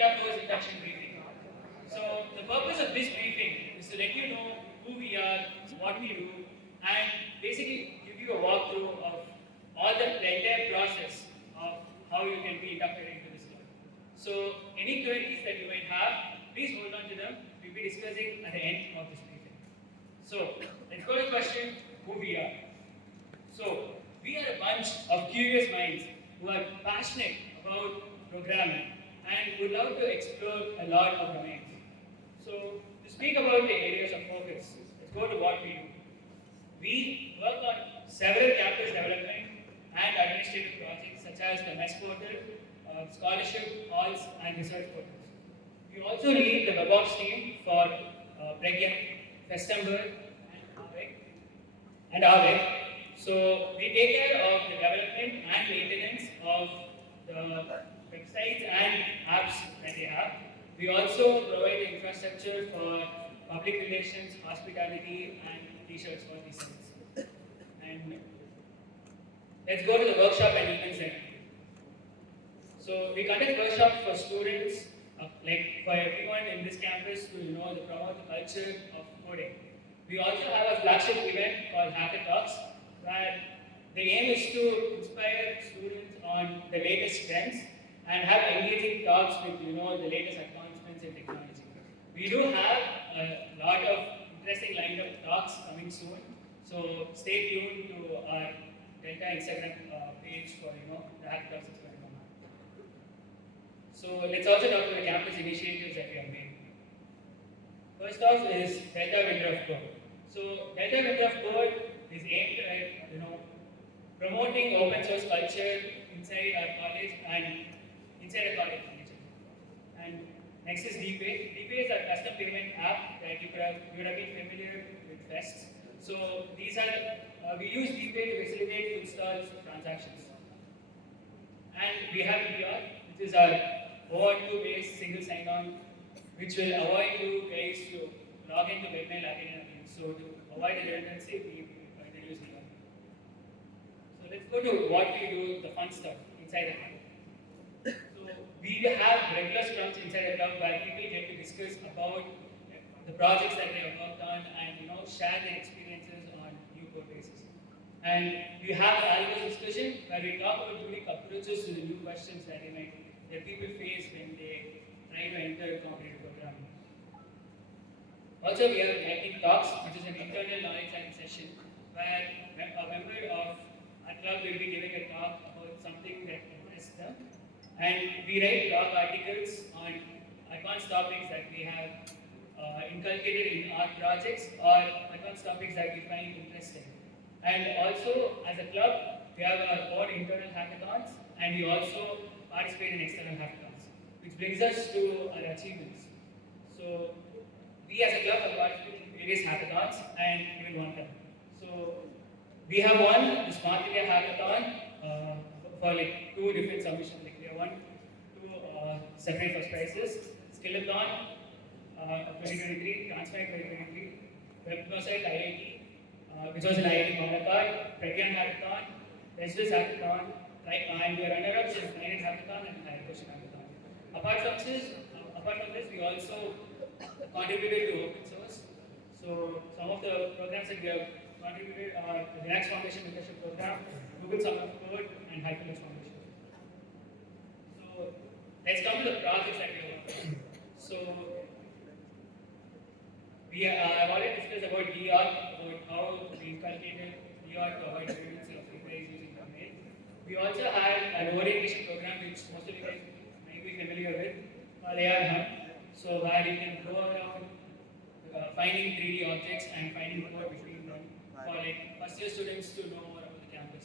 Delta Force induction briefing. So the purpose of this briefing is to let you know who we are, what we do, and basically give you a walkthrough of all the entire process of how you can be inducted into this club. So any queries that you might have, please hold on to them. We'll be discussing at the end of this briefing. So let's go to the question, who we are. So we are a bunch of curious minds who are passionate about programming and would love to explore a lot of domains. So to speak about the areas of focus, let's go to what we do. We work on several campus development and administrative projects such as the mess portal, scholarship halls, and research portals. We also lead the WebOps team for Pregyan, Festember, and AVEC. So we take care of the development and maintenance of the websites and apps that they have. We also provide the infrastructure for public relations, hospitality, and t-shirts for these sites. And let's go to the workshop and event center. So we conduct workshops for students, like for everyone in this campus to promote the culture of coding. We also have a flagship event called Hacker Talks, where the aim is to inspire students on the latest trends and have engaging talks with the latest advancements in technology. We do have a lot of interesting lined up talks coming soon, so stay tuned to our Delta Instagram page for the Hacker Talks that's going on. So let's also talk about the campus initiatives that we have made. First off is Delta Winter of Code. So Delta Winter of Code is aimed at promoting open source culture inside our college and inside a college. And next is DPay. DPay is a custom payment app that you would have been familiar with Fests. So these are we use DPay to facilitate food stalls transactions. And we have ER, which is our OAuth2 based single sign-on, which will avoid you guys to log into webmail again and again. So to avoid the redundancy, we use ER. So let's go to what we do, the fun stuff inside the club. So we have regular scrums inside the club where people get to discuss about the projects that they have worked on and share their experiences on new code basis. And we have algo discussion where we talk about unique approaches to the new questions that people face when they try to enter competitive programming. Also, we have lightning talks, which is an internal knowledge sharing session where a member of our club will be giving a talk about something that interests them. And we write blog articles on advanced topics that we have inculcated in our projects or advanced topics that we find interesting. And also, as a club, we have our own internal hackathons and we also participate in external hackathons, which brings us to our achievements. So, we as a club have participated in various hackathons and even won them. So, we have won the Smart India Hackathon for like 2 different submissions. Like we have won 2 separate first prizes: Skillathon of 2023, Transfer 2023, Website IIT, which was an IIT Monaco, Pregyan Hackathon, Restless Hackathon, and we are runner-ups in Planet Hackathon and Higher Question Hackathon. Apart from this, we also contributed to open source. So some of the programs that we have contributed are the Linux Foundation Mentorship Program, Google Summer of Code, and Hyperlinux Foundation. So let's come to the projects that we have worked on. So I've already discussed about DR, about how we inculcated DR to avoid redundancy of APIs using the mail. We also had an orientation program which most of you guys may be familiar with, called AR Hunt. So where you can go around finding 3D objects and finding code between them for like first year students to know more about the campus.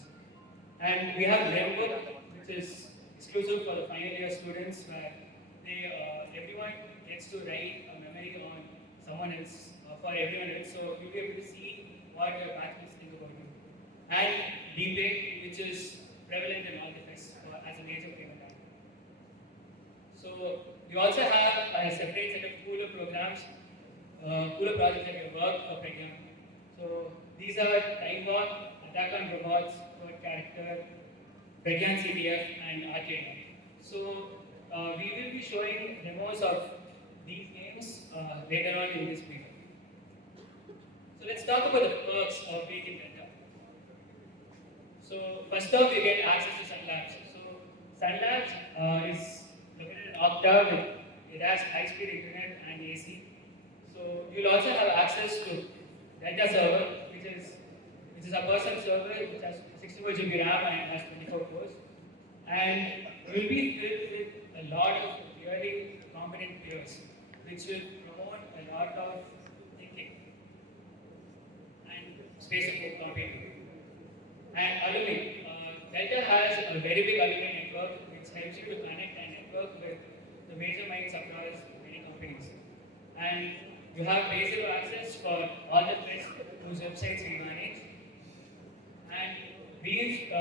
And we have Lembook, which is exclusive for the final year students, where everyone gets to write a memory on someone else, for everyone else, so you'll be able to see what your batchmates think about you. And DPay, which is prevalent in all the fests as a major payment app. So we also have a separate set of cooler programs, cooler projects that we work for Pregyan. So these are Time Warp, Attack on Robots, Code Character, Pregyan CTF, and Arcadia. So we will be showing demos of these games later on in this video. So let's talk about the perks of being in Delta. So first off, you get access to Sun Labs. So Sun Labs is located in Octa. It has high-speed internet and AC. So you'll also have access to Delta server, which is a personal server which has 64 GB RAM and has 24 cores. And will be filled with a lot of really competent players, which will promote a lot of thinking and space for computing. And alumni. Delta has a very big alumni network which helps you to connect and network with the major minds across many companies. And you have basic access for all the threads whose websites we manage. And we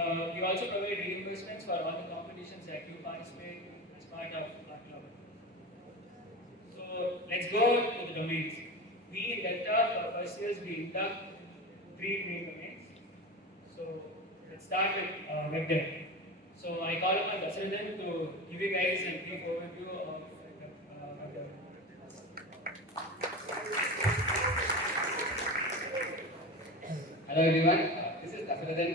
also provide reimbursements for all the competitions that you participate as part of our club. So let's go to the domains. We in Delta, for first years, we induct 3 main domains. So let's start with web dev. So I call upon Dasaradan to give you guys a brief overview of web dev. Hello everyone, this is Dasaradan,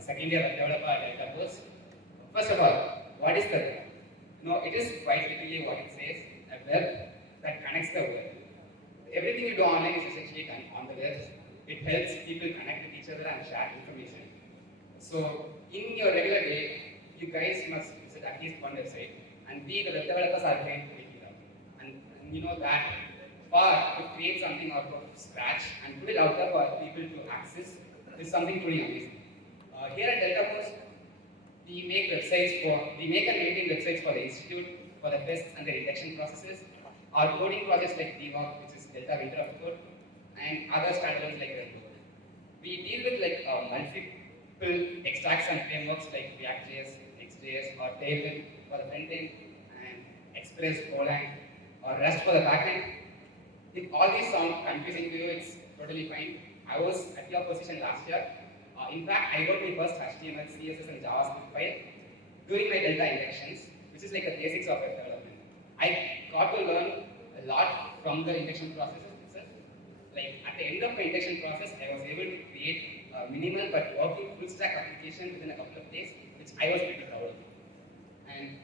second year web developer at Delta Post. First of all, what is the web? No, it is quite literally what it says, a web that connects the world. Everything you do online is essentially done on the web. It helps people connect with each other and share information. So, in your regular day, you guys must visit at least one website, and we, the web developers, are going to make it up. And you know that part to create something out of scratch and put it out there for people to access is something truly amazing. Here at Delta Post, we make and maintain websites for the institute, for the tests and the induction processes. Our coding projects like DevOps, which is Delta Winter of Code, and other standards like Rainbow. We deal with multiple extracts and frameworks like React.js, Next.js, or Tailwind for the front end, and Express, Golang, or Rust for the back end. If all these sound confusing to you, it's totally fine. I was at your position last year. In fact, I wrote my first HTML, CSS, and JavaScript file during my Delta Inductions, which is like the basics of web development. I got to learn a lot from the induction processes itself. Like at the end of my induction process, I was able to create a minimal but working full stack application within a couple of days, which I was pretty proud of. And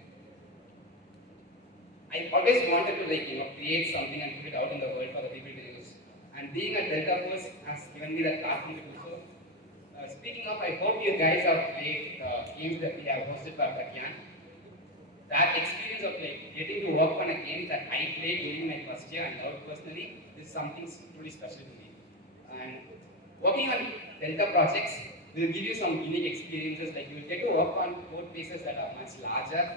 I always wanted to create something and put it out in the world for the people to use. And being at Delta Force has given me that platform to do so. Speaking of, I hope you guys have played games that we have hosted for Arcadia. That experience of getting to work on a game that I played during my first year and loved personally is something truly special to me. And working on Delta projects will give you some unique experiences. Like you will get to work on code bases that are much larger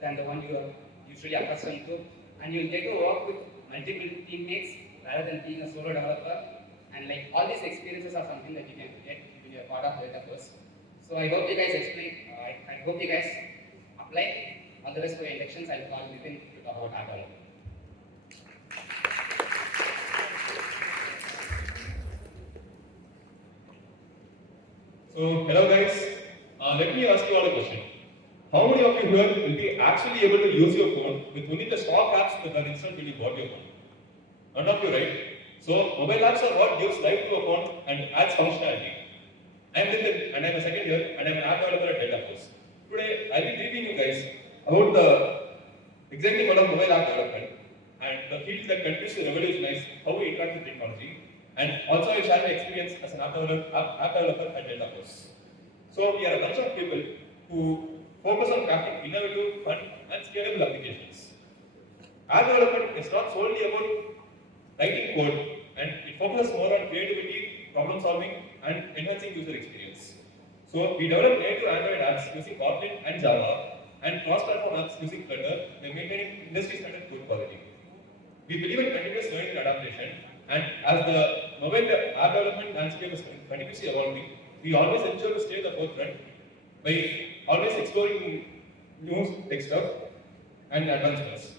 than the one you are usually accustomed to, and you'll get to work with multiple teammates rather than being a solo developer. And all these experiences are something that you can get when you're part of Delta Force. So I hope you guys I hope you guys apply. All the rest for your inductions, I'll call Nitin to talk about Arcadia. So, hello guys. Let me ask you all a question. How many of you here will be actually able to use your phone with only the stock apps that are installed when you bought your phone? None of you, right? So, mobile apps are what gives life to a phone and adds functionality. I am Nitin and I am a second year and I am an app developer at Delta Force. Today, I will be briefing you guys about exactly what of mobile app development and the field that continues to revolutionize how we interact with technology. And also, I share my experience as an app developer at Delta Force. So, we are a bunch of people who focus on crafting innovative, fun, and scalable applications. App development is not solely about writing code, and it focuses more on creativity, problem solving, and enhancing user experience. So, we develop native Android apps using Kotlin and Java, and cross-platform apps using Flutter by maintaining industry-standard code quality. We believe in continuous learning and adaptation, and as the mobile app development landscape is continuously evolving, we always ensure to stay at the forefront by always exploring new tech stuff and advancements.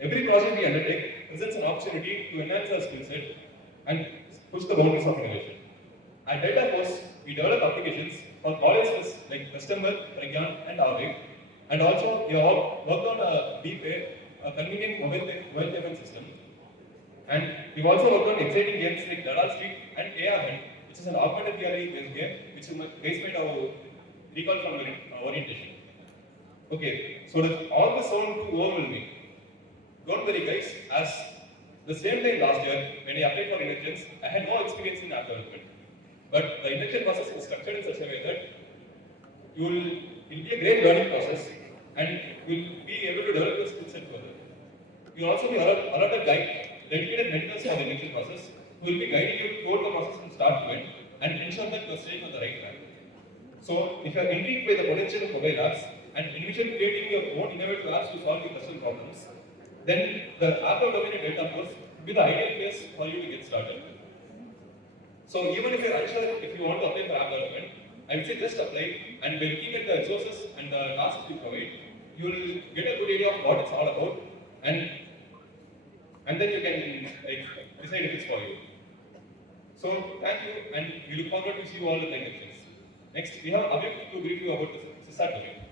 Every project we undertake presents an opportunity to enhance our skill set and push the boundaries of innovation. At Delta Force, we develop applications for colleges like Customer, Pragyan, and Aave, And also, we have worked on a DPay, a convenient mobile payment system. And we've also worked on exciting games like Dada Street and AR Hunt, which is an augmented reality based game, which you guys might have recall from orientation. Okay, so does all this sound too overwhelming? Don't worry, guys, as the same time last year, when I applied for Inductions, I had no experience in app development. But the induction process is structured in such a way that it will be a great learning process and you will be able to develop your skill set further. You will also be allotted dedicated mentors for the induction process who will be guiding you throughout the process from start to end and ensure that you are staying on the right track. So, if you are intrigued by the potential of mobile apps and envision creating your own innovative apps to solve your personal problems, then the app domain and data course will be the ideal place for you to get started. So, even if you are unsure if you want to apply for app development, I would say just apply, and by looking at the resources and the tasks we provide, you will get a good idea of what it's all about, and then you can decide if it's for you. So thank you, and we look forward to see you all in the lectures. Next, we have Abhik to brief you about the CISAT domain.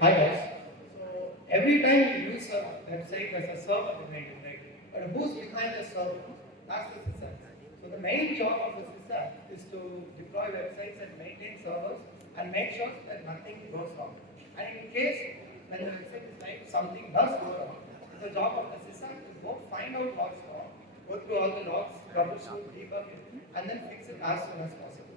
Hi guys. So every time you use a website, there's a server behind it, right? But who's behind the server? That's the system. So the main job of the system is to deploy websites and maintain servers and make sure that nothing goes wrong. And in case when the website is live, something does go wrong, the job of the system is go find out what's wrong, go through all the logs, troubleshoot, debug it, and then fix it as soon as possible.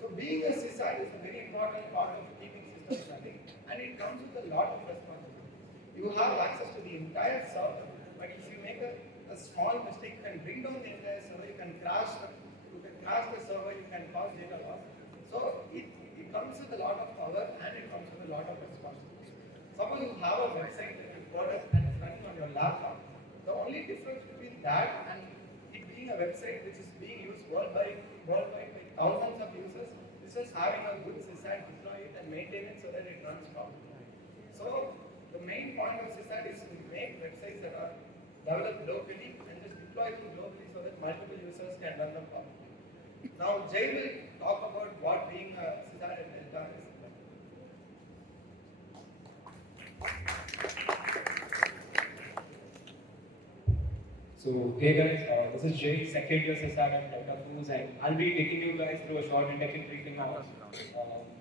So being a sysadmin is a very important part of keeping systems running, and it comes with a lot of responsibility. You have access to the entire server, but if you make a small mistake, you can bring down the entire server, you can crash the server, you can cause data loss. So it comes with a lot of power and it comes with a lot of responsibility. Suppose you have a website that you coded and it's running on your laptop. The only difference between that and it being a website which is being used worldwide by thousands of users is just having a good system, deploy it and maintain it so that it runs properly. So the main point of SysAd is to make websites that are developed locally and just deploy them globally so that multiple users can run them properly. Now Jay will talk about what being a SysAd and Delta is. So, hey guys, this is Jay, second year SysAd at Delta Foods, and I'll be taking you guys through a short induction briefing on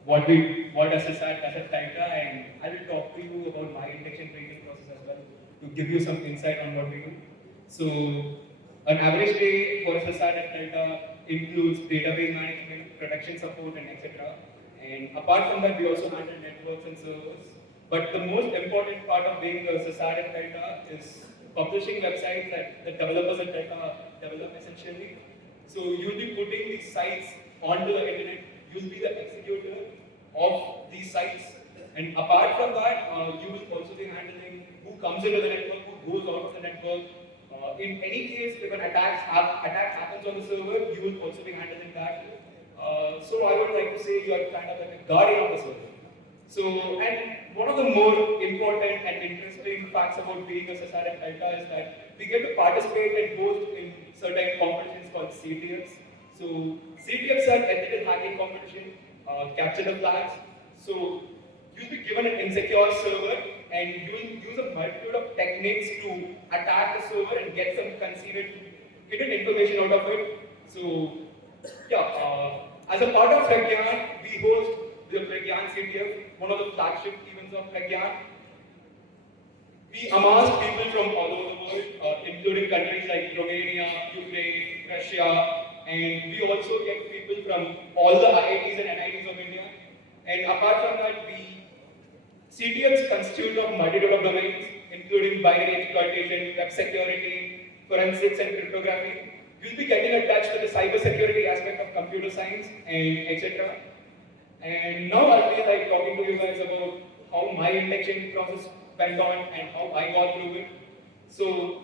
what does SysAd does at Delta, and I will talk to you about my induction briefing process as well to give you some insight on what we do. So, an average day for SysAd at Delta includes database management, production support, and etc. And apart from that, we also handle networks and servers. But the most important part of being a SysAd at Delta is publishing websites that the developers at Delta develop essentially. So you'll be putting these sites onto the internet, you'll be the executor of these sites. And apart from that, you will also be handling who comes into the network, who goes out of the network. In any case, if an attack happens on the server, you will also be handling that. So I would like to say you are kind of like a guardian of the server. So, and one of the more important and interesting facts about being a SysAd at Delta is that we get to participate and host in certain competitions called CTFs. So, CTFs are ethical hacking competition, capture the flags. So, you'll be given an insecure server and you will use a multitude of techniques to attack the server and get some conceded hidden information out of it. So, yeah, as a part of Pragyan, we host the Pragyan CTF, one of the flagship events of Pragyan. We amass people from all over the world, including countries like Romania, Ukraine, Russia, and we also get people from all the IITs and NITs of India. And apart from that, CTFs constitute of multitude of domains, including binary exploitation, web security, forensics, and cryptography. You'll be getting attached to the cybersecurity aspect of computer science and etc. And now I'll be like talking to you guys about how my induction process went on and how I got through it. So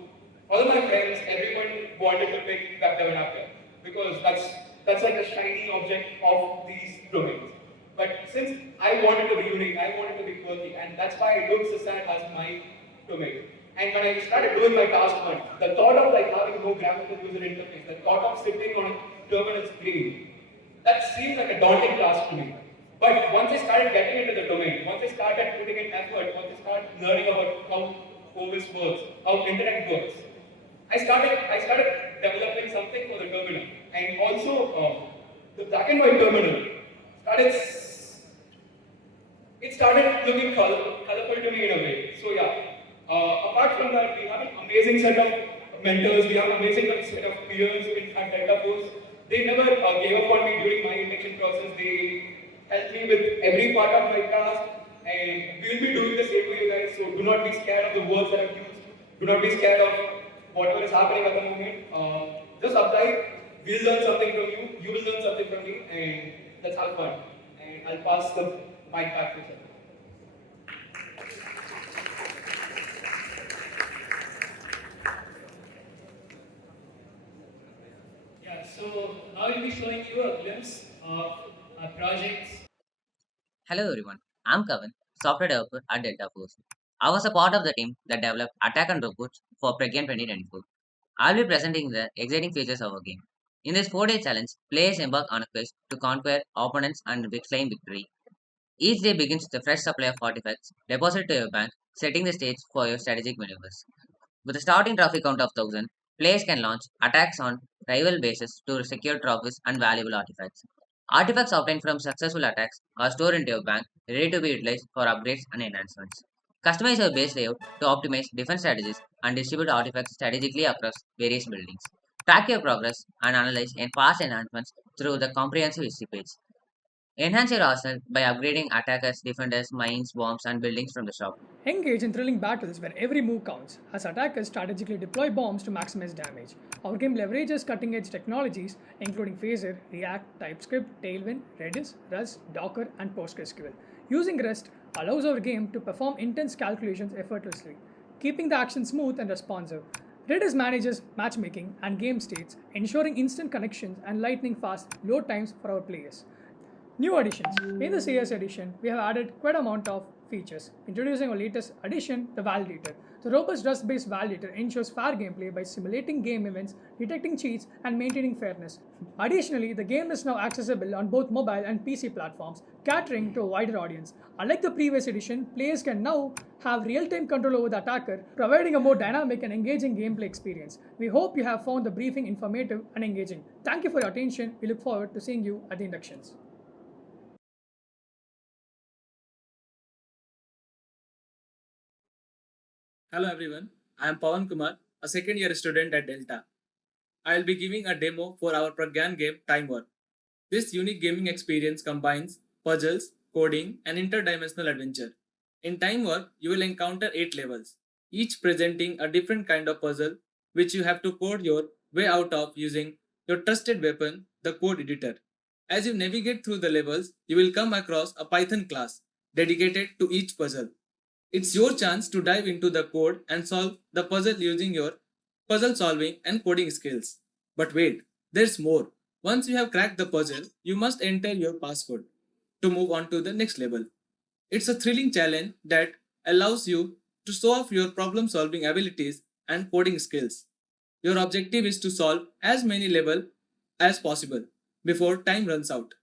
all of my friends, everyone wanted to pick web developer because that's like a shiny object of these domains. But since I wanted to be unique, I wanted to be quirky, and that's why I took SysAd as my domain. And when I started doing my task one, the thought of like having no graphical user interface, the thought of sitting on a terminal screen that seemed like a daunting task to me. But once I started getting into the domain, once I started putting in effort, once I started learning about how Ovis works, how internet works, I started developing something for the terminal, and also the black and white terminal started it started looking colorful to me in a way. So yeah, apart from that, we have an amazing set of mentors. We have an amazing set of peers at Delta Force. They never gave up on me during my induction process. They helped me with every part of my task, and we'll be doing the same for you guys. So do not be scared of the words that I've used. Do not be scared of whatever is happening at the moment. Just apply. We'll learn something from you. You will learn something from me, and let's have fun. And I'll pass the mic back to Sir. Yeah, so now we'll be showing you a glimpse of our projects. Hello everyone, I'm Kevin, software developer at Delta Force. I was a part of the team that developed Attack on Robots for Pregame 2024. I'll be presenting the exciting features of our game. In this 4-day challenge, players embark on a quest to conquer opponents and claim victory. Each day begins with a fresh supply of artifacts deposited to your bank, setting the stage for your strategic maneuvers. With a starting trophy count of 1000, players can launch attacks on rival bases to secure trophies and valuable artifacts. Artifacts obtained from successful attacks are stored into your bank, ready to be utilized for upgrades and enhancements. Customize your base layout to optimize defense strategies and distribute artifacts strategically across various buildings. Track your progress and analyze and past enhancements through the comprehensive history page. Enhance your arsenal by upgrading attackers, defenders, mines, bombs, and buildings from the shop. Engage in thrilling battles where every move counts, as attackers strategically deploy bombs to maximize damage. Our game leverages cutting-edge technologies including Phaser, React, TypeScript, Tailwind, Redis, Rust, Docker, and PostgreSQL. Using Rust allows our game to perform intense calculations effortlessly, keeping the action smooth and responsive. Redis manages matchmaking and game states, ensuring instant connections and lightning-fast load times for our players. New additions. In the CS edition, we have added quite a amount of features. Introducing our latest addition, the Validator. The robust Rust-based validator ensures fair gameplay by simulating game events, detecting cheats, and maintaining fairness. Additionally, the game is now accessible on both mobile and PC platforms, catering to a wider audience. Unlike the previous edition, players can now have real-time control over the attacker, providing a more dynamic and engaging gameplay experience. We hope you have found the briefing informative and engaging. Thank you for your attention. We look forward to seeing you at the inductions. Hello everyone, I am Pawan Kumar, a second year student at Delta. I will be giving a demo for our Pragyan game Time War. This unique gaming experience combines puzzles, coding, and interdimensional adventure. In Time War, you will encounter 8 levels, each presenting a different kind of puzzle which you have to code your way out of using your trusted weapon, the code editor. As you navigate through the levels, you will come across a Python class dedicated to each puzzle. It's your chance to dive into the code and solve the puzzle using your puzzle solving and coding skills. But wait, there's more. Once you have cracked the puzzle, you must enter your passcode to move on to the next level. It's a thrilling challenge that allows you to show off your problem solving abilities and coding skills. Your objective is to solve as many levels as possible before time runs out.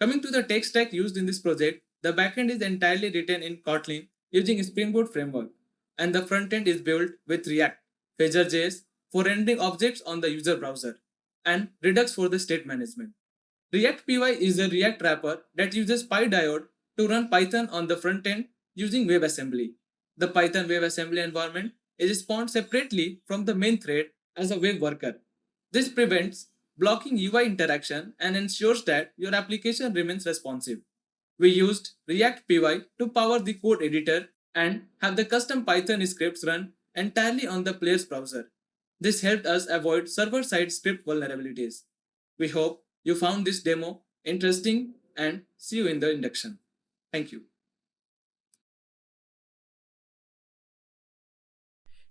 Coming to the tech stack used in this project, the backend is entirely written in Kotlin using Spring Boot framework, and the frontend is built with React, Phaser.js for rendering objects on the user browser, and Redux for the state management. React PY is a React wrapper that uses PyDiode to run Python on the frontend using WebAssembly. The Python WebAssembly environment is spawned separately from the main thread as a web worker. This prevents blocking UI interaction and ensures that your application remains responsive. We used React PY to power the code editor and have the custom Python scripts run entirely on the player's browser. This helped us avoid server-side script vulnerabilities. We hope you found this demo interesting and see you in the induction. Thank you.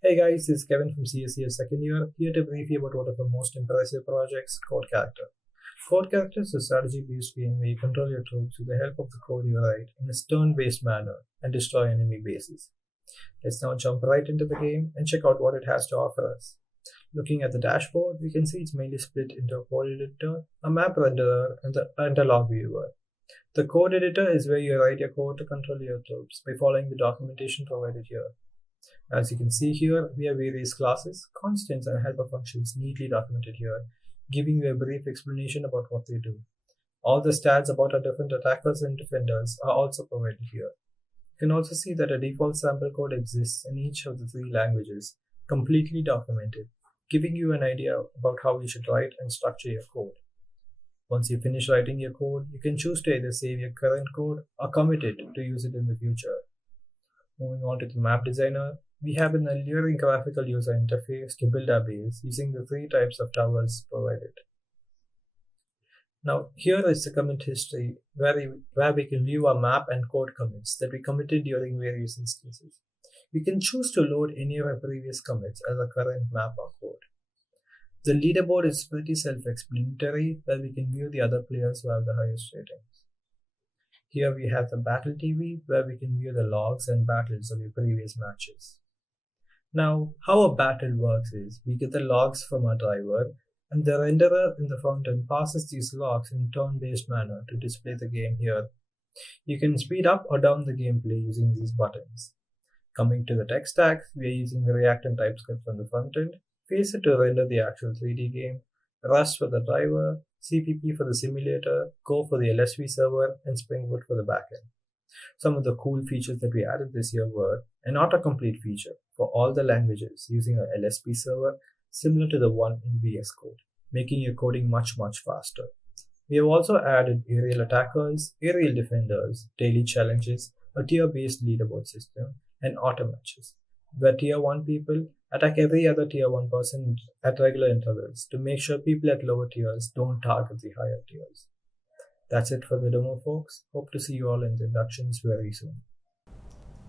Hey guys, this is Kevin from CSCS second year, here to brief you about one of the most impressive projects, Code Character. Code Character is a strategy-based game where you control your troops with the help of the code you write in a turn-based manner and destroy enemy bases. Let's now jump right into the game and check out what it has to offer us. Looking at the dashboard, we can see it's mainly split into a code editor, a map renderer, and a log viewer. The code editor is where you write your code to control your troops by following the documentation provided here. As you can see here, we have various classes, constants, and helper functions neatly documented here, giving you a brief explanation about what they do. All the stats about our different attackers and defenders are also provided here. You can also see that a default sample code exists in each of the 3 languages, completely documented, giving you an idea about how you should write and structure your code. Once you finish writing your code, you can choose to either save your current code or commit it to use it in the future. Moving on to the map designer, we have an alluring graphical user interface to build our base using the 3 types of towers provided. Now, here is the commit history where we can view our map and code commits that we committed during various instances. We can choose to load any of our previous commits as a current map or code. The leaderboard is pretty self-explanatory, where we can view the other players who have the highest ratings. Here we have the Battle TV, where we can view the logs and battles of your previous matches. Now, how a battle works is, we get the logs from our driver, and the renderer in the front end passes these logs in a turn-based manner to display the game here. You can speed up or down the gameplay using these buttons. Coming to the tech stack, we are using React and TypeScript on the front end, Phaser to render the actual 3D game, Rust for the driver, CPP for the simulator, Go for the LSV server, and Spring Boot for the backend. Some of the cool features that we added this year were an autocomplete feature for all the languages using an LSP server similar to the one in VS Code, making your coding much faster. We have also added aerial attackers, aerial defenders, daily challenges, a tier-based leaderboard system, and auto matches, where tier 1 people attack every other tier 1 person at regular intervals to make sure people at lower tiers don't target the higher tiers. That's it for the demo, folks. Hope to see you all in the inductions very soon.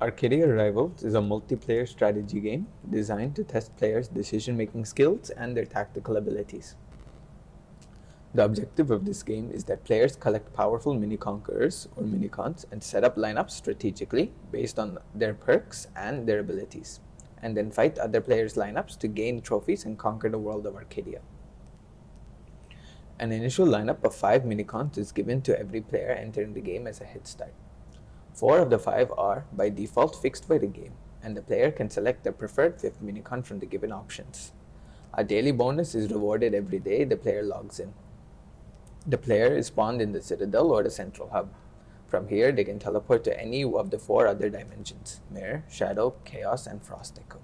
Arcadia Rivals is a multiplayer strategy game designed to test players' decision-making skills and their tactical abilities. The objective of this game is that players collect powerful mini-conquerors or mini-cons and set up lineups strategically based on their perks and their abilities, and then fight other players' lineups to gain trophies and conquer the world of Arcadia. An initial lineup of 5 mini-cons is given to every player entering the game as a head start. 4 of the 5 are, by default, fixed by the game, and the player can select their preferred 5th mini-con from the given options. A daily bonus is rewarded every day the player logs in. The player is spawned in the Citadel or the Central Hub. From here, they can teleport to any of the 4 other dimensions: Mirror, Shadow, Chaos, and Frost Echo.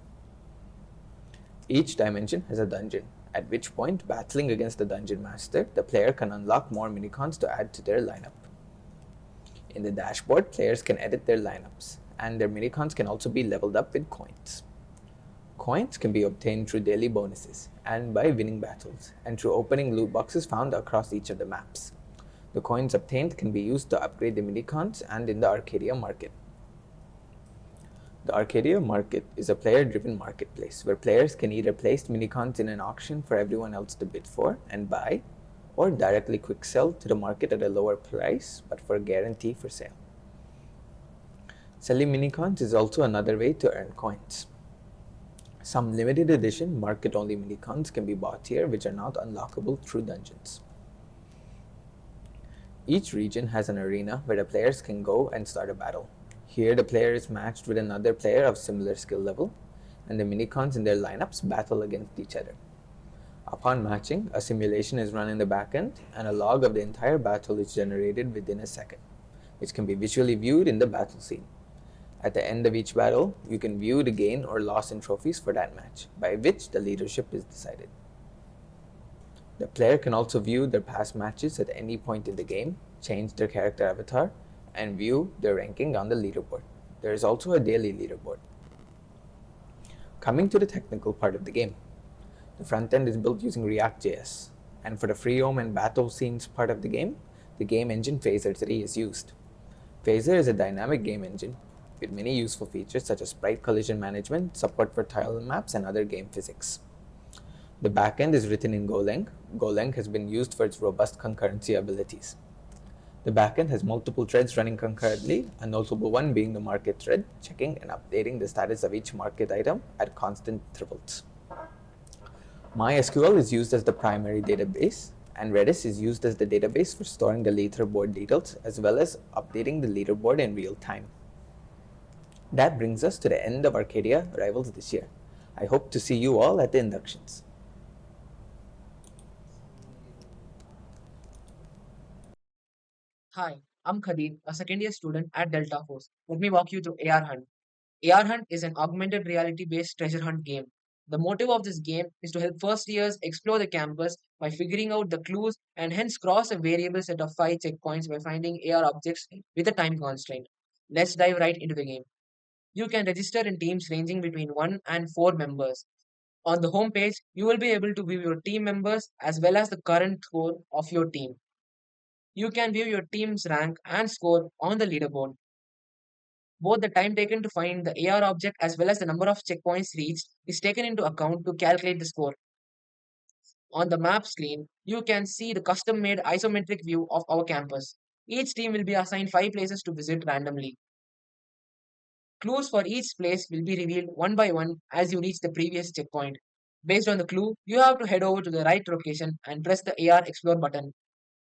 Each dimension has a dungeon, at which point, battling against the Dungeon Master, the player can unlock more minicons to add to their lineup. In the dashboard, players can edit their lineups, and their minicons can also be leveled up with coins. Coins can be obtained through daily bonuses, and by winning battles, and through opening loot boxes found across each of the maps. The coins obtained can be used to upgrade the minicons and in the Arcadia Market. The Arcadia Market is a player-driven marketplace where players can either place minicons in an auction for everyone else to bid for and buy, or directly quick sell to the market at a lower price but for a guarantee for sale. Selling minicons is also another way to earn coins. Some limited edition market-only minicons can be bought here, which are not unlockable through dungeons. Each region has an arena where the players can go and start a battle. Here the player is matched with another player of similar skill level, and the minicons in their lineups battle against each other. Upon matching, a simulation is run in the backend, and a log of the entire battle is generated within a second, which can be visually viewed in the battle scene. At the end of each battle, you can view the gain or loss in trophies for that match, by which the leadership is decided. The player can also view their past matches at any point in the game, change their character avatar, and view their ranking on the leaderboard. There is also a daily leaderboard. Coming to the technical part of the game. The front end is built using React.js, and for the free roam and battle scenes part of the game engine Phaser 3 is used. Phaser is a dynamic game engine with many useful features such as sprite collision management, support for tile maps, and other game physics. The backend is written in Golang. Golang has been used for its robust concurrency abilities. The backend has multiple threads running concurrently, a notable one being the market thread, checking and updating the status of each market item at constant intervals. MySQL is used as the primary database, and Redis is used as the database for storing the leaderboard details as well as updating the leaderboard in real time. That brings us to the end of Arcadia Rivals this year. I hope to see you all at the inductions. Hi, I'm Khalid, a second year student at Delta Force. Let me walk you through AR Hunt. AR Hunt is an augmented reality based treasure hunt game. The motive of this game is to help first years explore the campus by figuring out the clues and hence cross a variable set of 5 checkpoints by finding AR objects with a time constraint. Let's dive right into the game. You can register in teams ranging between 1 and 4 members. On the home page, you will be able to view your team members as well as the current score of your team. You can view your team's rank and score on the leaderboard. Both the time taken to find the AR object as well as the number of checkpoints reached is taken into account to calculate the score. On the map screen, you can see the custom made isometric view of our campus. Each team will be assigned 5 places to visit randomly. Clues for each place will be revealed one by one as you reach the previous checkpoint. Based on the clue, you have to head over to the right location and press the AR Explore button.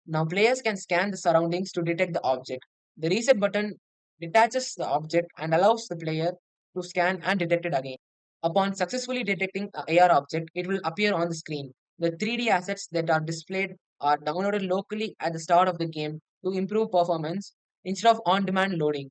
Now players can scan the surroundings to detect the object. The reset button detaches the object and allows the player to scan and detect it again. Upon successfully detecting a AR object, it will appear on the screen. The 3D assets that are displayed are downloaded locally at the start of the game to improve performance instead of on-demand loading.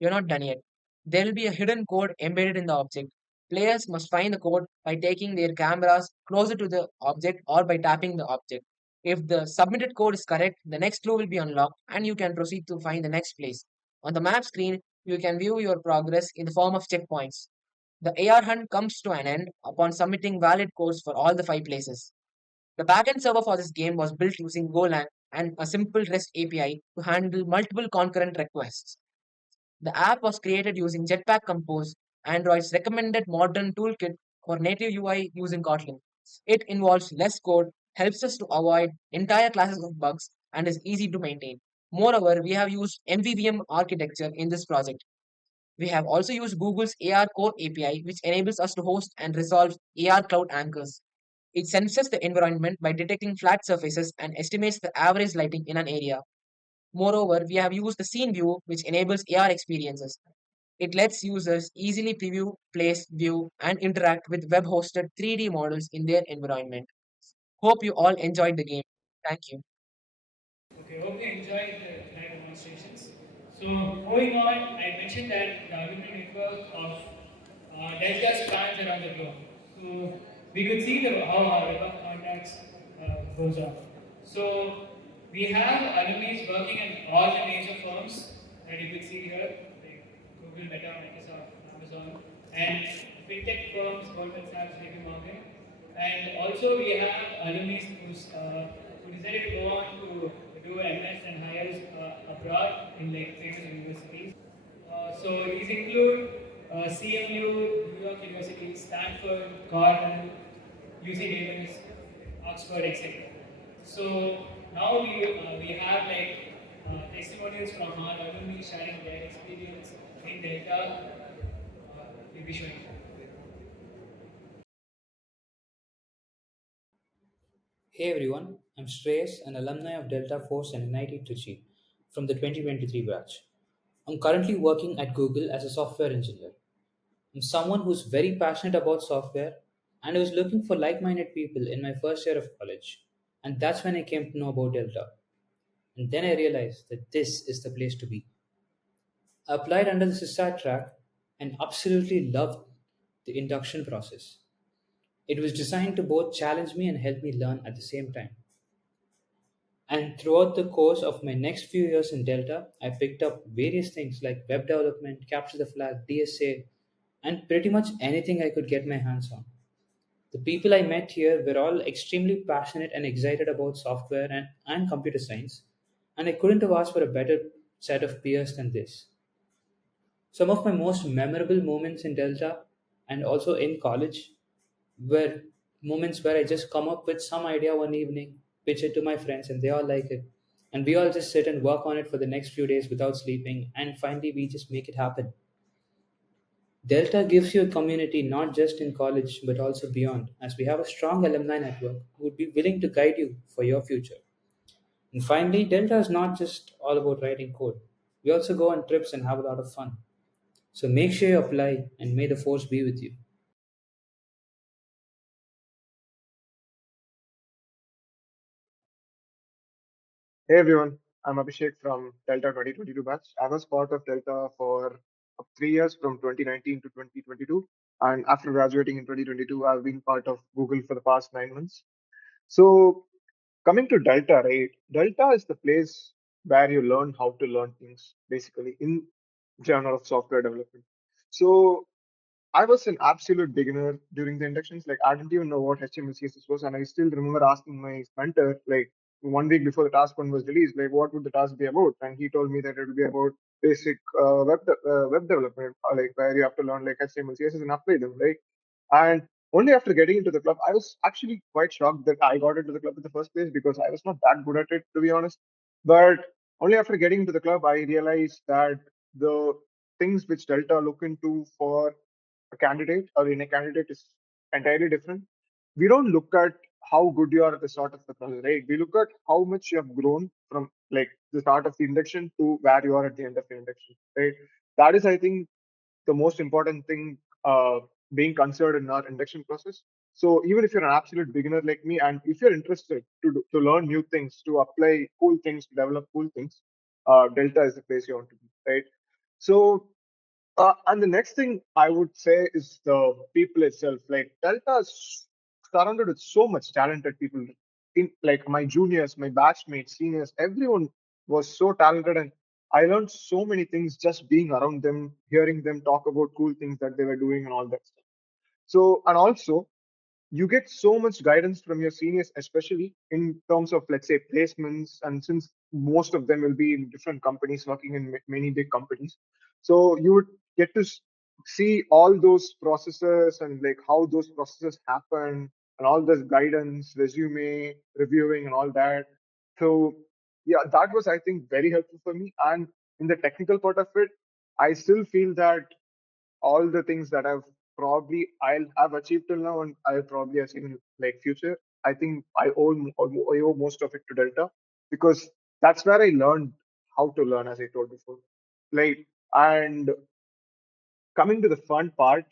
You're not done yet. There will be a hidden code embedded in the object. Players must find the code by taking their cameras closer to the object or by tapping the object. If the submitted code is correct, the next clue will be unlocked and you can proceed to find the next place. On the map screen, you can view your progress in the form of checkpoints. The AR hunt comes to an end upon submitting valid codes for all the 5 places. The backend server for this game was built using Golang and a simple REST API to handle multiple concurrent requests. The app was created using Jetpack Compose, Android's recommended modern toolkit for native UI using Kotlin. It involves less code, helps us to avoid entire classes of bugs, and is easy to maintain. Moreover, we have used MVVM architecture in this project. We have also used Google's AR Core API, which enables us to host and resolve AR cloud anchors. It senses the environment by detecting flat surfaces and estimates the average lighting in an area. Moreover, we have used the scene view, which enables AR experiences. It lets users easily preview, place, view, and interact with web hosted 3D models in their environment. Hope you all enjoyed the game. Thank you. Okay, hope you enjoyed the live demonstrations. So moving on, I mentioned that the alumni network of Delta spans around the globe. So we could see how our web of contacts goes on. So we have alumni working in all the major firms that you could see here, like Google, Meta, Microsoft, Amazon, and fintech firms, Goldman Sachs, JP Morgan. And also we have alumni who decided to go on to do MS and hires abroad in like famous universities. So these include CMU, New York University, Stanford, Cornell, UC Davis, Oxford, etc. So now we have like testimonials from our alumni sharing their experience in Delta. We'll be showing. Hey everyone, I'm Shreyas, an alumni of Delta Force and NIT Trichy from the 2023 batch. I'm currently working at Google as a software engineer. I'm someone who's very passionate about software and I was looking for like minded people in my first year of college. And that's when I came to know about Delta. And then I realized that this is the place to be. I applied under the SysArt track and absolutely loved the induction process. It was designed to both challenge me and help me learn at the same time. And throughout the course of my next few years in Delta, I picked up various things like web development, capture the flag, DSA, and pretty much anything I could get my hands on. The people I met here were all extremely passionate and excited about software and computer science, and I couldn't have asked for a better set of peers than this. Some of my most memorable moments in Delta and also in college were moments where I just come up with some idea one evening, pitch it to my friends, and they all like it. And we all just sit and work on it for the next few days without sleeping, and finally we just make it happen. Delta gives you a community not just in college but also beyond, as we have a strong alumni network who would be willing to guide you for your future. And finally, Delta is not just all about writing code. We also go on trips and have a lot of fun. So make sure you apply and may the force be with you. Hey everyone, I'm Abhishek from Delta 2022 batch. I was part of Delta for 3 years from 2019 to 2022. And after graduating in 2022, I've been part of Google for the past 9 months. So, coming to Delta, right? Delta is the place where you learn how to learn things, basically, in genre of software development. So, I was an absolute beginner during the inductions. Like I didn't even know what HTML CSS was, and I still remember asking my mentor, like 1 week before the task one was released, like what would the task be about? And he told me that it would be about basic web development, like where you have to learn like HTML CSS and apply them, right? And only after getting into the club, I was actually quite shocked that I got into the club in the first place because I was not that good at it, to be honest. But only after getting into the club, I realized that the things which Delta look into for a candidate or in a candidate is entirely different. We don't look at how good you are at the start of the process, right? We look at how much you have grown from like the start of the induction to where you are at the end of the induction, right? That is, I think, the most important thing being considered in our induction process. So even if you're an absolute beginner like me, and if you're interested to learn new things, to apply cool things, to develop cool things, Delta is the place you want to be, right? So and the next thing I would say is the people itself. Like Delta is surrounded with so much talented people. In like my juniors, my batchmates, seniors, everyone was so talented, and I learned so many things just being around them, hearing them talk about cool things that they were doing and all that stuff. So, and also you get so much guidance from your seniors, especially in terms of, let's say, placements. And since most of them will be in different companies, working in many big companies, so you would get to see all those processes and like how those processes happen and all this guidance, resume reviewing, and all that. So, yeah, that was, I think, very helpful for me. And in the technical part of it, I still feel that all the things that I'll have achieved till now and I'll probably achieve in like future. I think I owe most of it to Delta because that's where I learned how to learn, as I told before. Like and coming to the fun part,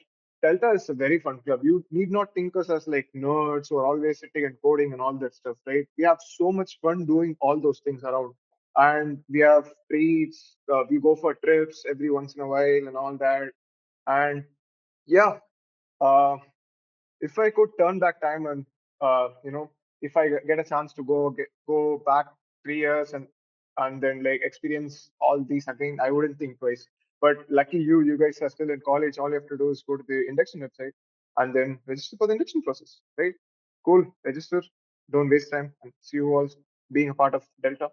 Delta is a very fun club. You need not think us as like nerds who are always sitting and coding and all that stuff, right? We have so much fun doing all those things around. And we have treats, we go for trips every once in a while and all that. And yeah, uh, if I could turn back time and if I get a chance to go back 3 years and then like experience all these again, I wouldn't think twice. But lucky you guys are still in college. All you have to do is go to the induction website and then register for the induction process, right? Cool, register. Don't waste time. And see you all being a part of Delta.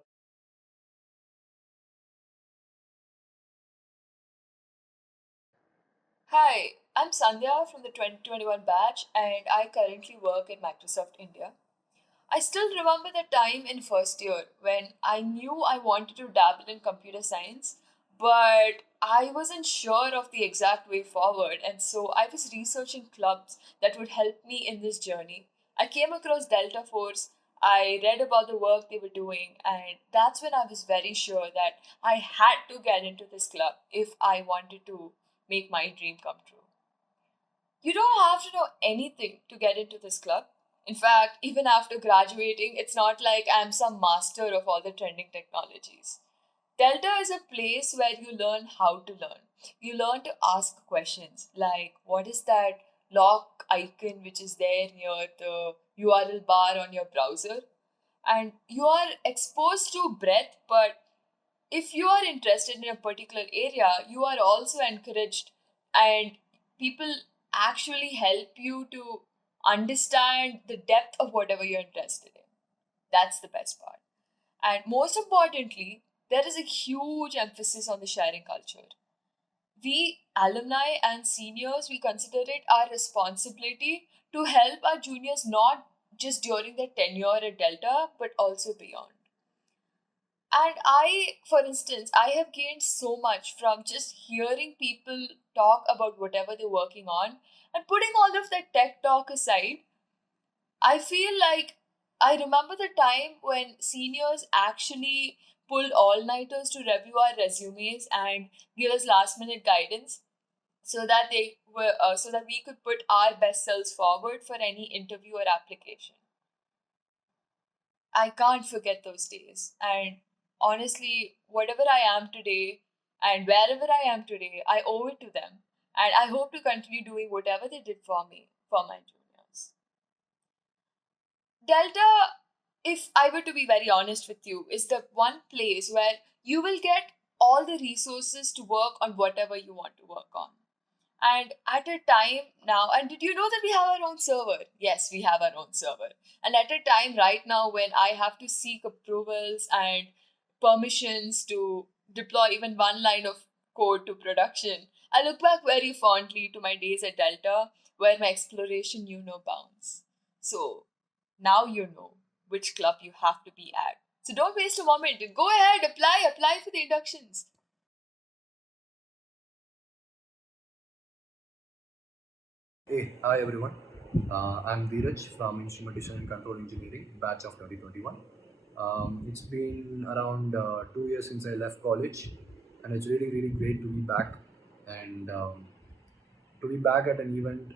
Hi, I'm Sandhya from the 2021 batch and I currently work in Microsoft India. I still remember the time in first year when I knew I wanted to dabble in computer science, but I wasn't sure of the exact way forward, and so I was researching clubs that would help me in this journey. I came across Delta Force, I read about the work they were doing, and that's when I was very sure that I had to get into this club if I wanted to make my dream come true. You don't have to know anything to get into this club. In fact, even after graduating, it's not like I'm some master of all the trending technologies. Delta is a place where you learn how to learn. You learn to ask questions like, what is that lock icon which is there near the URL bar on your browser? And you are exposed to breadth, but if you are interested in a particular area, you are also encouraged, and people actually help you to understand the depth of whatever you're interested in. That's the best part. And most importantly, there is a huge emphasis on the sharing culture. We alumni and seniors, we consider it our responsibility to help our juniors not just during their tenure at Delta, but also beyond. And I, for instance, I have gained so much from just hearing people talk about whatever they're working on, and putting all of that tech talk aside, I feel like I remember the time when seniors actually pulled all nighters to review our resumes and give us last minute guidance so that so that we could put our best selves forward for any interview or application. I can't forget those days. And honestly, whatever I am today and wherever I am today, I owe it to them. And I hope to continue doing whatever they did for me, for my juniors. Delta, if I were to be very honest with you, is the one place where you will get all the resources to work on whatever you want to work on. And at a time now, and did you know that we have our own server? Yes, we have our own server. And at a time right now when I have to seek approvals and permissions to deploy even one line of code to production, I look back very fondly to my days at Delta where my exploration knew no bounds. So now you know which club you have to be at. So don't waste a moment. Go ahead, apply for the inductions. Hey, hi everyone. I'm Dheeraj from Instrumentation and Control Engineering, batch of 2021. It's been around 2 years since I left college, and it's really, really great to be back and to be back at an event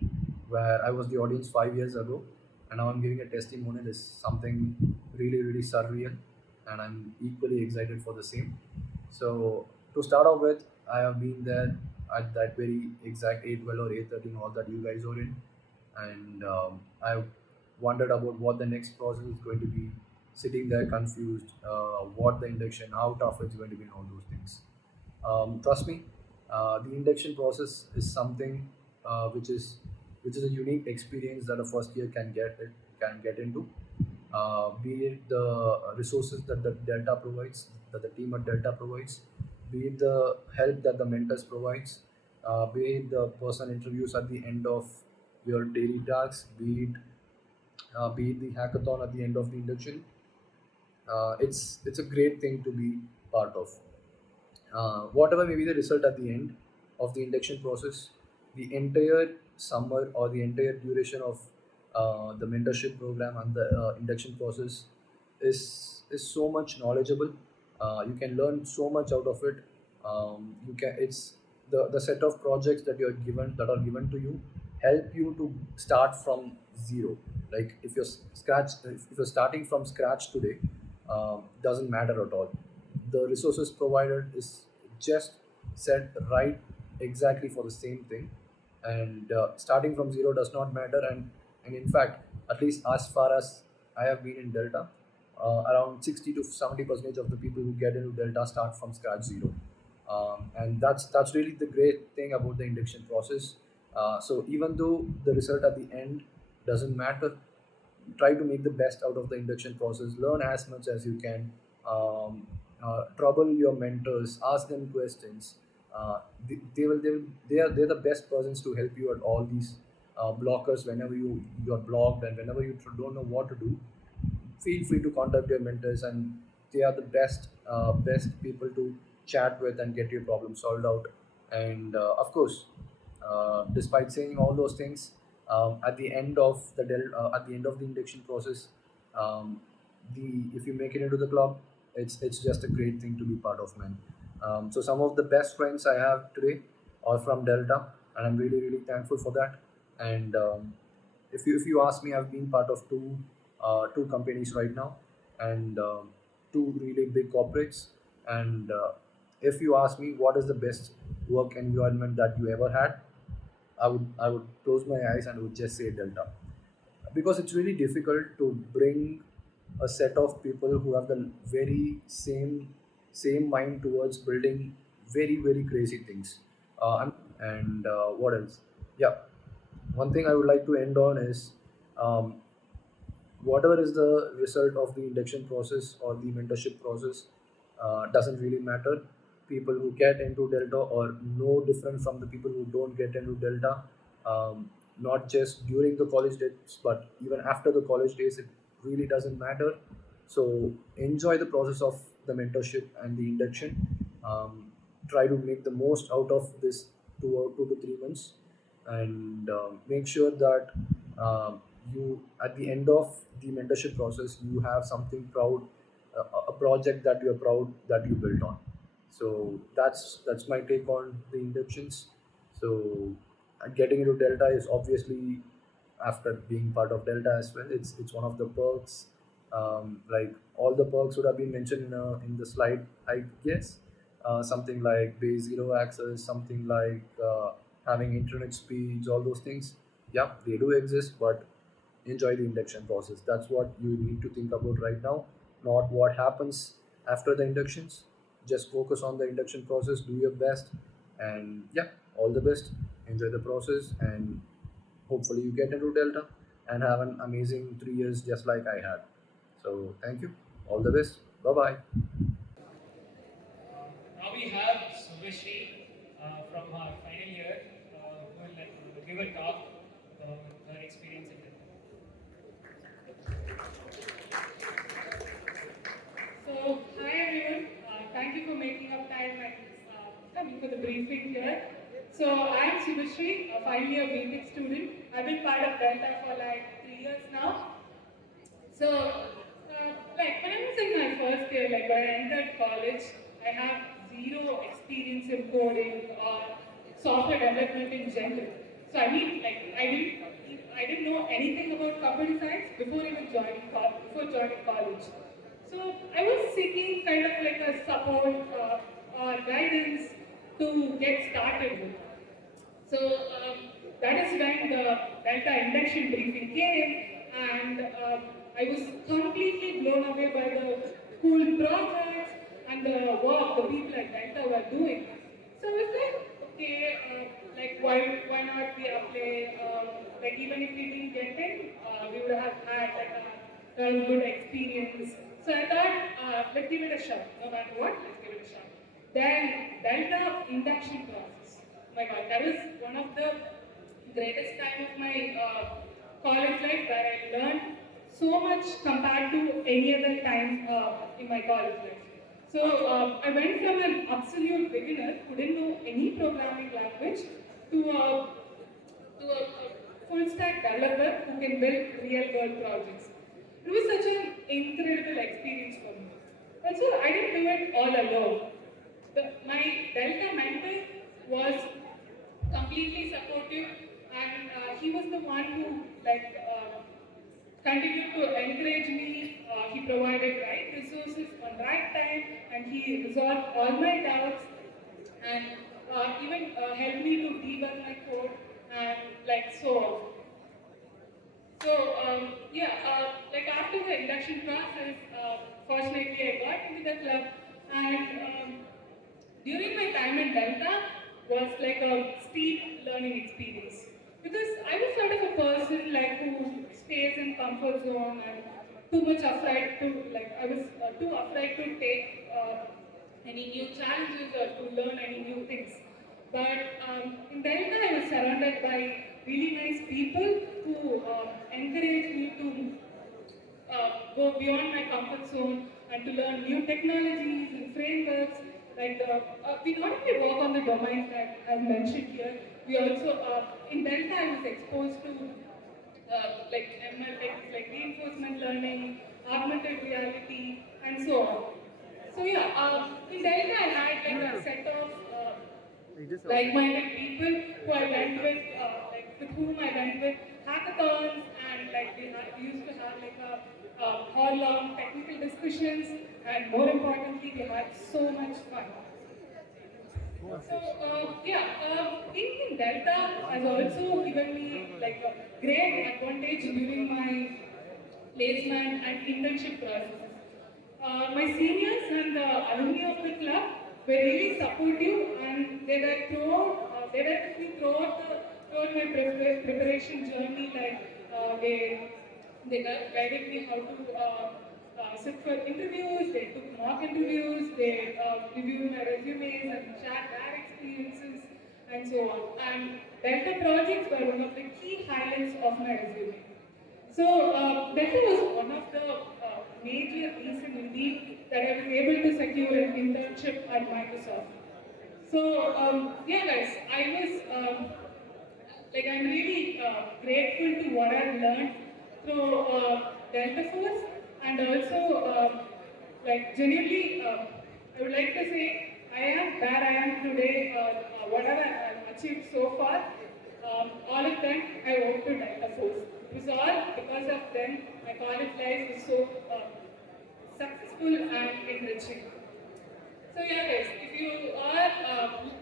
where I was the audience 5 years ago, and now I'm giving a testimonial is something really, really surreal, and I'm equally excited for the same. So to start off with, I have been there at that very exact 8:12 or 8:13 all that you guys are in, and I've wondered about what the next process is going to be. Sitting there confused, what the induction, how tough it's going to be, and all those things. Trust me, the induction process is something which is a unique experience that a first year can get into. Be it the resources that the Delta provides, that the team at Delta provides, be it the help that the mentors provides, be it the person interviews at the end of your daily tasks, be it the hackathon at the end of the induction. It's a great thing to be part of. Whatever may be the result at the end of the induction process, the entire summer or the entire duration of the mentorship program and the induction process is so much knowledgeable. You can learn so much out of it. You can it's the set of projects that are given to you help you to start from zero. Like if you're starting from scratch today, doesn't matter at all. The resources provided is just set right exactly for the same thing, and starting from zero does not matter. And in fact, at least as far as I have been in Delta, around 60 to 70% of the people who get into Delta start from scratch zero. And that's really the great thing about the induction process. So even though the result at the end doesn't matter, try to make the best out of the induction process. Learn as much as you can. Trouble your mentors, ask them questions. They're the best persons to help you at all these blockers whenever you're blocked, and whenever you don't know what to do. Feel free to contact your mentors, and they are the best people to chat with and get your problem solved out. And of course, despite saying all those things, at the end of the induction process, um, the if you make it into the club, it's just a great thing to be part of, man. So some of the best friends I have today are from Delta, and I'm really, really thankful for that. And if you ask me, I've been part of two companies right now, and two really big corporates. And if you ask me what is the best work environment that you ever had, I would close my eyes and would just say Delta, because it's really difficult to bring a set of people who have the very same mind towards building very, very crazy things. And what else? Yeah, one thing I would like to end on is, um, whatever is the result of the induction process or the mentorship process, doesn't really matter. People who get into Delta are no different from the people who don't get into Delta. Not just during the college days, but even after the college days, it really doesn't matter. So enjoy the process of the mentorship and the induction. Try to make the most out of this 2 to 3 months, and make sure that you at the end of the mentorship process you have something proud, a project that you're proud that you built on. So that's my take on the inductions. So getting into Delta is obviously, after being part of Delta as well, it's one of the perks. Like all the perks would have been mentioned in the slide, I guess. Something like base zero access, something like having internet speeds, all those things. Yeah, they do exist, but enjoy the induction process. That's what you need to think about right now, not what happens after the inductions. Just focus on the induction process, do your best, and yeah, all the best. Enjoy the process, and hopefully you get into Delta and have an amazing 3 years just like I had. So thank you, all the best, bye bye. Now we have Subhashri from our final year who will give a talk about her experience in Delta. So, hi everyone. Thank you for making up time and coming for the briefing here. So, I am Subhashri, a final year BTech student. I've been part of Delta for like 3 years now. So, like when I was in my first year, like when I entered college, I have zero experience in coding or software development in general. So I mean, like I didn't know anything about computer science before even before joining college. So I was seeking kind of like a support or guidance to get started with. So that is when the Delta induction briefing came, and I was completely blown away by the cool projects and the work the people at Delta were doing. So I was like, okay, like why not we apply? Like even if we didn't get in, we would have had like a good experience. So I thought, let's give it a shot. No matter what, let's give it a shot. Then Delta induction process. Oh my God, that was one of the greatest time of my college life where I learned so much compared to any other time in my college life. So I went from an absolute beginner who didn't know any programming language to a full stack developer who can build real world projects. It was such an incredible experience for me. Also, I didn't do it all alone. My Delta mentor was completely supportive, and he was the one who continued to encourage me. He provided right resources on right time, and he resolved all my doubts, and even helped me to debug my code and like so on. So like after the induction process, fortunately I got into the club, and during my time in Delta was like a steep learning experience because I was sort of a person like who stays in comfort zone and too much afraid to like I was too afraid to take any new challenges or to learn any new things. But in Delta, I was surrounded by really nice people who encouraged me to go beyond my comfort zone and to learn new technologies and frameworks. Like we not only work on the domains that I've mentioned here, we also in Delta I was exposed to like ML techniques like reinforcement learning, augmented reality, and so on. So yeah, in Delta I had like a set of like-minded people who I went with, like with whom I went with hackathons, and like we used to have like a hour-long technical discussions, and more importantly, we had so much fun. So being in Delta has also given me like a great advantage during my placement and internship processes. My seniors and the alumni of the club were really supportive, and they were with me throughout my preparation journey. Like they guided me how to sit for interviews. They took mock interviews. They reviewed my resumes and shared their experiences and so on. And Delta projects were one of the key highlights of my resume. So Delta was one of the major reason indeed that I was able to secure an internship at Microsoft. So, yeah, guys, I'm really grateful to what I've learned through Delta Force, and also, genuinely, I would like to say I am where I am today, whatever I've achieved so far, all of them I owe to Delta Force. It was all because of them my college life is so successful and enriching. So yeah guys, if you are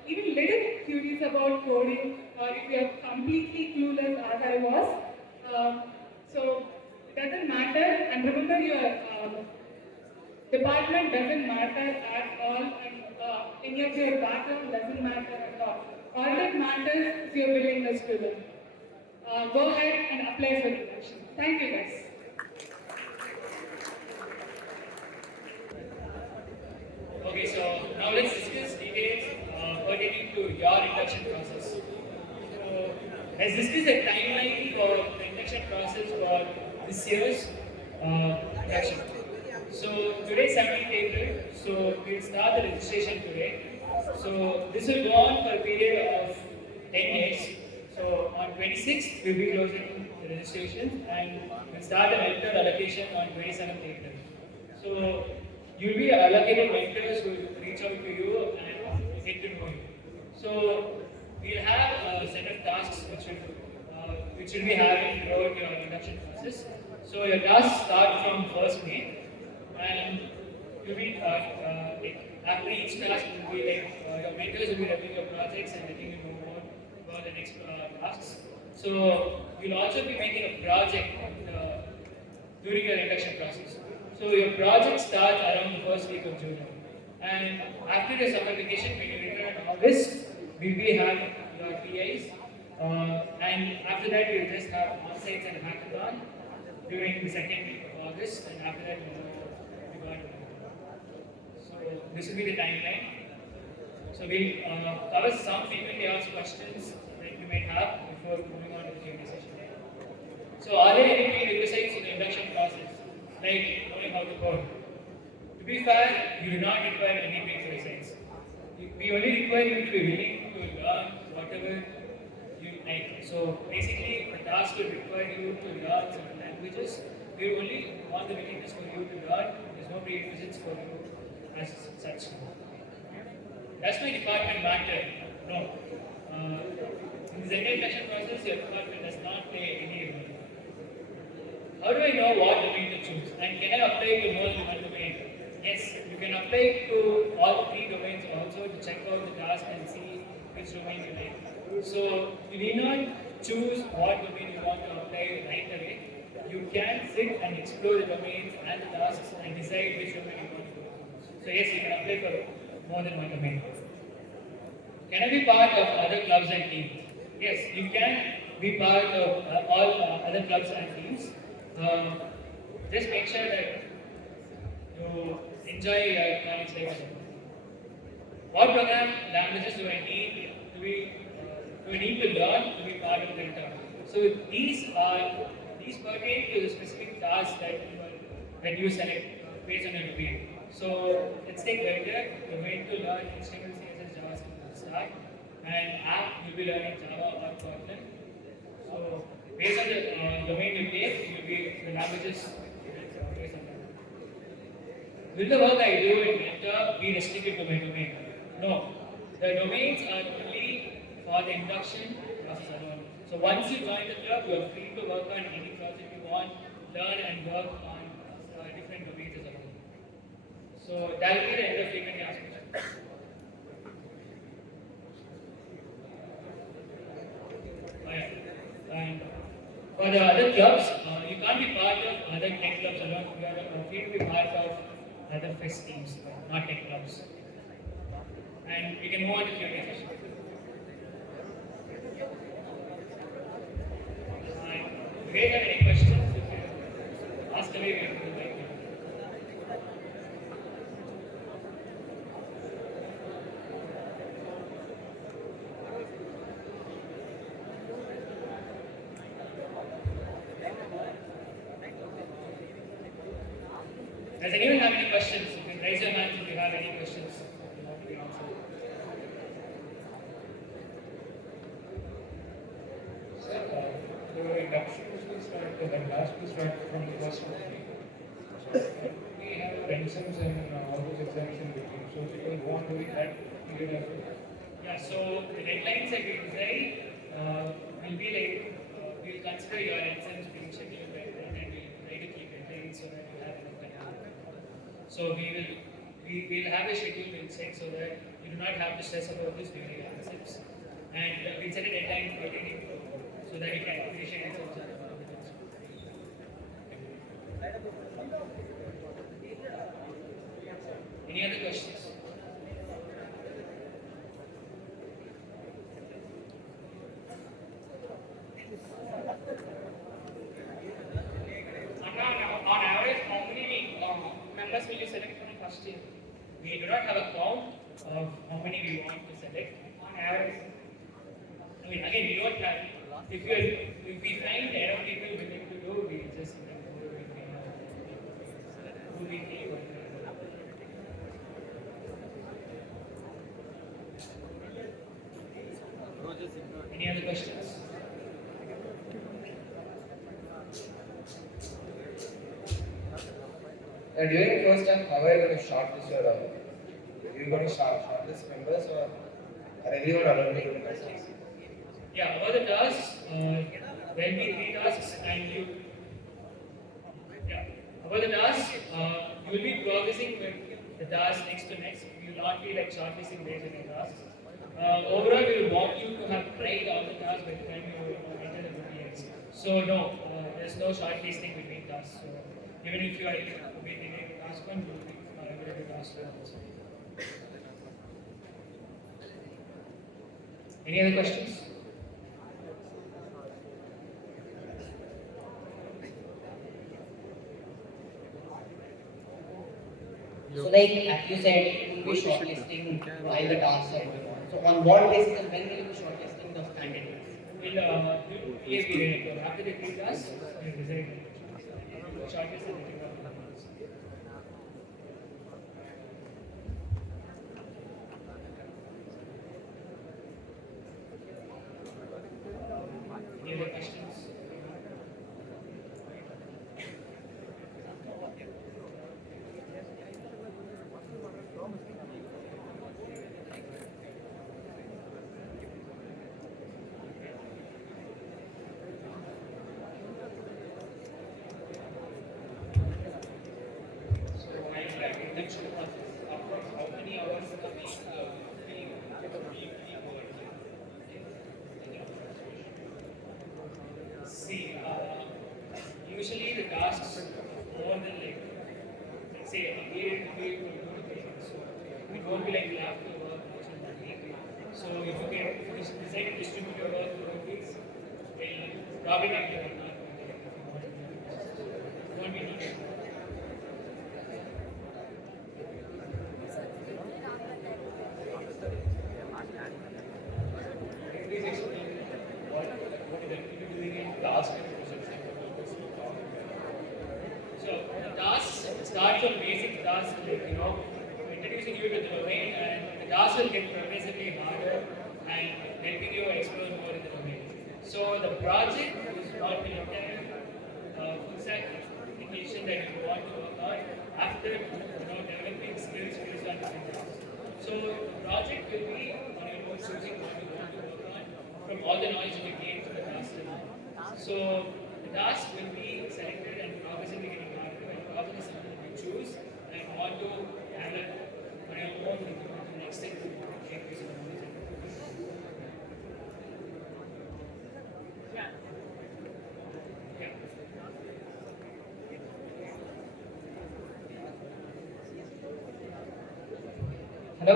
even little curious about coding or if you are completely clueless as I was, so it doesn't matter, and remember your department doesn't matter at all, and any of your background doesn't matter at all. All that matters is your willingness to learn. Go ahead and apply for Induction. Thank you guys. Okay, so now let's discuss details pertaining to your induction process. So, let's discuss a timeline for the induction process for this year's induction. So, today is 17th April, so we'll start the registration today. So, this will go on for a period of 10 days. So, on 26th, we'll be closing the registration and we'll start the mentor allocation on 27th April. So, you'll be allocated mentors who will reach out to you and get to know you. So we'll have a set of tasks which will be having throughout your induction process. So your tasks start from 1st May, and you'll be after each task will be your mentors will be reviewing your projects and letting you know more about the next tasks. So you'll also be making a project during your induction process. So your project starts around the first week of June. And after the summer vacation, when you return in August, we'll be having your PIs. And after that, we'll just have on-sites and hackathon during the second week of August. And after that, we'll go. So this will be the timeline. So we'll cover some frequently asked questions that you may have before moving on to the Q&A session. So are there any prerequisites in the induction process, like knowing how to code? To be fair, you do not require any prerequisites. We only require you to be willing to learn whatever you like. So basically, the task will require you to learn certain languages. We only want the willingness for you to learn. There's no prerequisites for you as such. Does my department matter? No. In the second induction process, your department does not play any role. How do I know what domain to choose? And can I apply to more than one domain? Yes, you can apply to all three domains also to check out the task and see which domain you like. So you need not choose what domain you want to apply right away. You can sit and explore the domains and the tasks and decide which domain you want to go. So yes, you can apply for more than one domain. Can I be part of other clubs and teams? Yes, you can be part of all other clubs and teams. Just make sure that you enjoy your college life. What program languages do I need to learn to be part of Delta? So these pertain to the specific tasks that you select based on your domain. So let's take Vector, domain to learn HTML, CSS, JavaScript to start, and app you'll be learning Java or Kotlin. So based on the domain you take, you'll be the languages based on that. Will the work I do in Mentor be restricted to my domain? No. The domains are only for the induction process alone. So once you join the club, you are free to work on any project you want, learn and work on different domains as well. So that will be the end of frequently asked questions. And for the other clubs, you can't be part of other tech clubs alone. You are free to be part of other fest teams, not tech clubs. And we can move on to Q&A session. If you guys have any questions, you can ask away. Does anyone have any questions? You can raise your hands if you have any questions. You want to be answered. The inductions will start, the last will start from the first of May. We have exams and all those exams in between, so people want to read that period as well. Yeah, so the deadlines that we decide will be like, we'll consider your exams being scheduled by then and we'll try to keep deadlines so that you have enough time. So we'll have a schedule we'll set so that you do not have to stress about this during your exams. And we'll set a deadline pertaining to so that you can finish your exams. Any other questions? On average, how many members will you select from the first year? We do not have a count of how many we want to select. On average. I mean, again, we don't have. If we find enough people willing to do, we just who we feel. Any other questions? During first time, how are you going to shortlist your you're going to shortlist members or are everyone allowed to do tasks? Yeah, about the tasks, when we 3 tasks and you, yeah, about the tasks, you will be progressing with the task next to next. You will not be like shortlisting based on your tasks. Overall, we will want you to have tried all the tasks by the time you enter the BTS. So no, there's no shortlisting between tasks. So even if you are waiting for task 1, you will be able to task 1 also. Any other questions? So like as you said, you will be shortlisting while the tasks are going on. So on what basis and when will you be shortlisting those candidates? We'll do PA period. After the 3 tasks, we'll decide shortlist and take out. Any other questions? See, usually the tasks more than like, let's say, a period will go to patients. So we don't be like we have to work most of the week. So if you can decide to distribute your work to weeks, we'll probably take you one hour. Won't be needed. Please explain what you're doing in task. So the tasks start from basic tasks like introducing you to the domain, and the tasks will get progressively harder and helping you explore more in the domain. So the project is not the entire full stack application that you want to work on after developing skills based on different tasks. So the project will be on your own choosing what you want to work on from all the knowledge you gain from the task. So the task will be selected and progressively getting harder, and problem is something you choose and want to develop on your own to the next step to take this knowledge. Hello?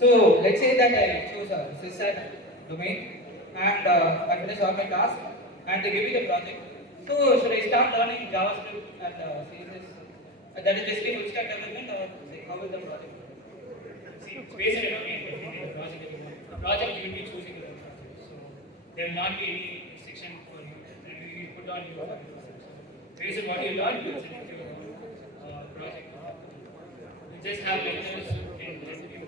So let's say that I choose a sysad domain and I finish all my task and they give me the project. So should I start learning JavaScript and CSS? That is basically full stack development or like, how is the project? See, it's based on your domain, the project that you want. The project you will be choosing your own project. So there will not be any restriction for you and we will put on your project. So based on what you learn, you will select your project. just have mentors who can help you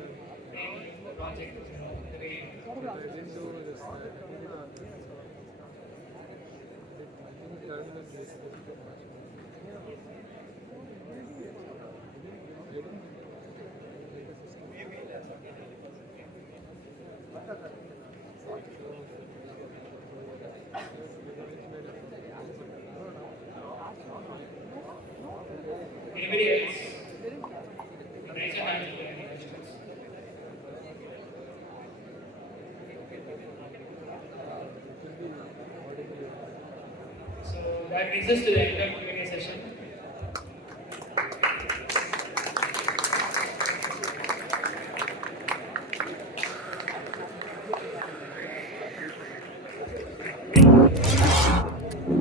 make the project, the way anybody else? Raise your hand if you have any questions. So that brings us to the end of